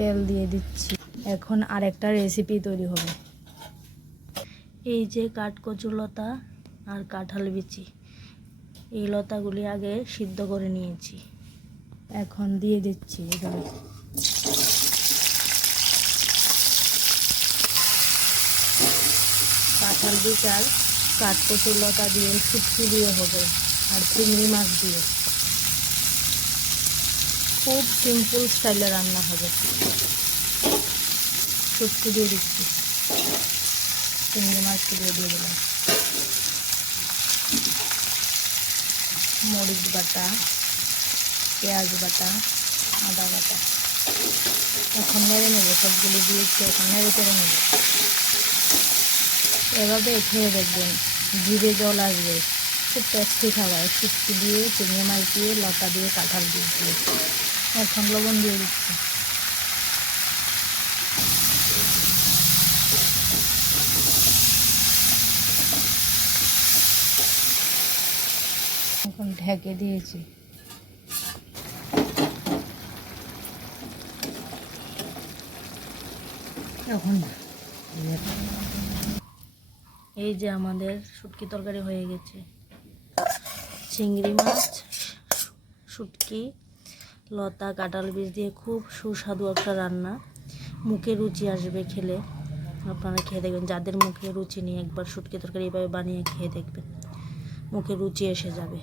তেল দিয়ে দিচ্ছি। এখন আরেকটা রেসিপি তৈরি হবে। এই যে কাঠকচুর লতা আর কাঁঠাল বিচি, এই লতাগুলি আগে সিদ্ধ করে নিয়েছি। এখন দিয়ে দিচ্ছি এখানে। কাঁঠাল বীজ আর কাঠকচুর লতা দিয়ে শুটকি দিয়ে হবে আর চিংড়ি মাছ দিয়ে। খুব সিম্পল স্টাইলে রান্না হবে। শুটকি দিয়ে দিচ্ছি। চিংড়ি মাছগুলো দিয়ে দিলাম। মরিচ বাটা, পেঁয়াজ বাটা, আদা বাটা। এখন নেড়ে নেব, সবগুলো দিয়েছি, এখন নেড়ে চেড়ে নেব। এভাবে খেয়ে দেখবেন জিভে জল আসবে। খুব টেস্টি খাবার। শুটকি দিয়ে, চিংড়ি মাছ দিয়ে, লতা দিয়ে, কাঁঠাল দিয়ে দিয়ে এখন লবণ দিয়ে দিচ্ছি। এখন ঢেকে দিয়েছি। এখন এই যে আমাদের শুটকি তরকারি হয়ে গেছে। চিংড়ি মাছ, শুটকি, লতা, কাঁঠাল বীজ দিয়ে খুব সুস্বাদু একটা রান্না। মুখে রুচি আসবে খেলে। আপনারা খেয়ে দেখবেন। যাদের মুখে রুচি নেই, একবার শুটকি তরকারি এইভাবে বানিয়ে খেয়ে দেখবেন। মুখে রুচি এসে যাবে।